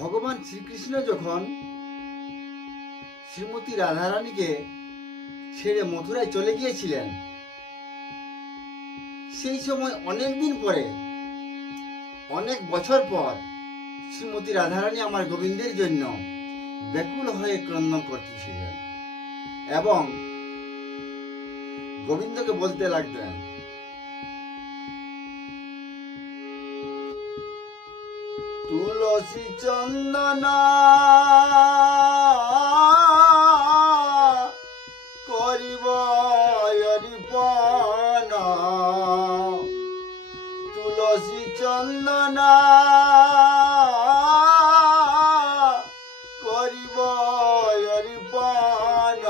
ভগবান শ্রীকৃষ্ণ যখন শ্রীমতী রাধারানীকে ছেড়ে মথুরায় চলে গিয়েছিলেন, সেই সময় অনেক দিন পরে, অনেক বছর পর শ্রীমতী রাধারানী আমার গোবিন্দের জন্য ব্যাকুল হয়ে ক্রন্দন করতেছিলেন এবং গোবিন্দকে বলতে লাগলেন, তুলসী চন্দনা করিব অর্পণ, তুলসী চন্দনা করিব অর্পণ,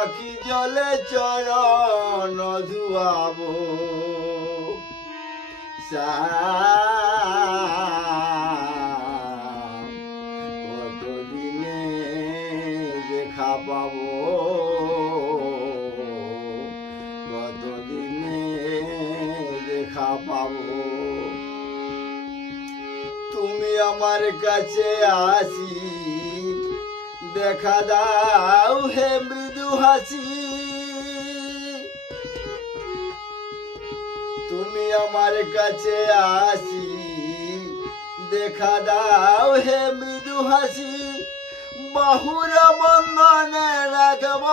আখি জলে চরণ ধুয়াব, কতদিনে দেখা পাব, কতদিনে দেখা পাব, তুমি আমার কাছে আসি, দেখা দাও হে মৃদু হাসি, তুমি আমার কাছে আসি, দেখা দাও হে মৃদু হাসি, বাহুর বন্ধনে রাখব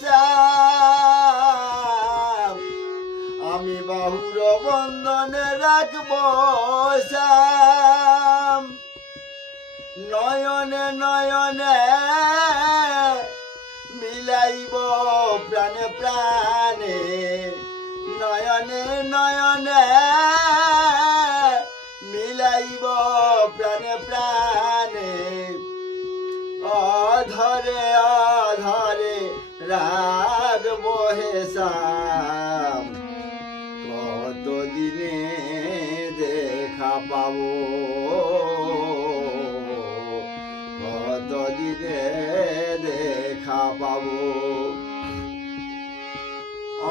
শ্যাম, আমি বাহুর বন্ধনে রাখব শ্যাম, নয়নে নয়নে মিলাইব প্রাণে প্রাণে, নয়নে নয়নে মিলাইব প্রাণে প্রাণে, অধরে অধরে রাগব হে শ্যাম, কতদিনে দেখা পাব, কতদিনে দেখা পাব,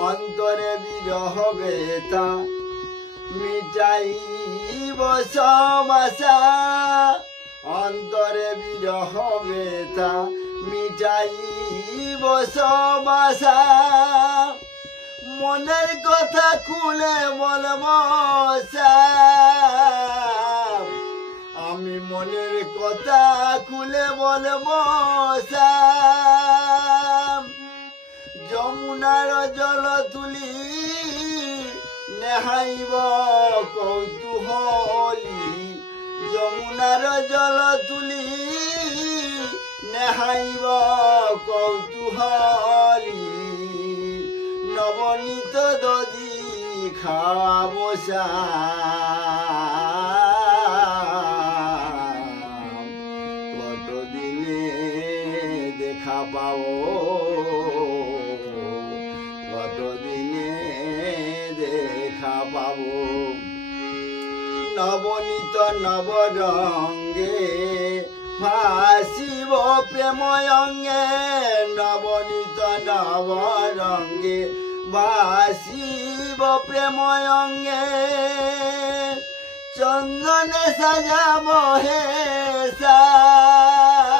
অন্তরে বিরহ বেতা মিটাইব সব আশা, অন্তরে বিরহ বেতা মিটাইব সব আশা, মনের কথা খুলে বলব শ্যাম, আমি মনের কথা খুলে বলব শ্যাম, যমুনার জল তুলি নেহাইব কৌতূহলী, যমুনার জল তুলি নেহাইব কৌতূহলী, নবনীত দধি খাওয়াব শ্যাম, কতদিনে দেখা পাব, কতদিনে দেখা পাব, নবনীত নবরঙ্গে ভাসিব প্রেম অঙ্গে, নবনীত নবরঙ্গে ভাসিব প্রেম অঙ্গে, চন্দনে সাজাব হে শ্যাম,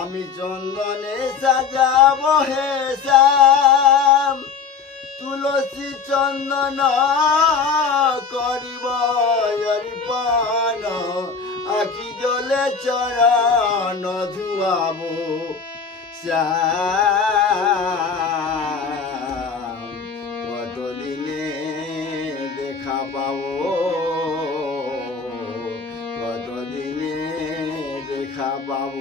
আমি চন্দনে সাজাব হে শ্যাম, তুলসী চন্দন করিব অর্পণ, আখি জলে চরণ ধুয়াব শ্যাম, কতদিনে দেখা পাব, কতদিনে দেখা পাব।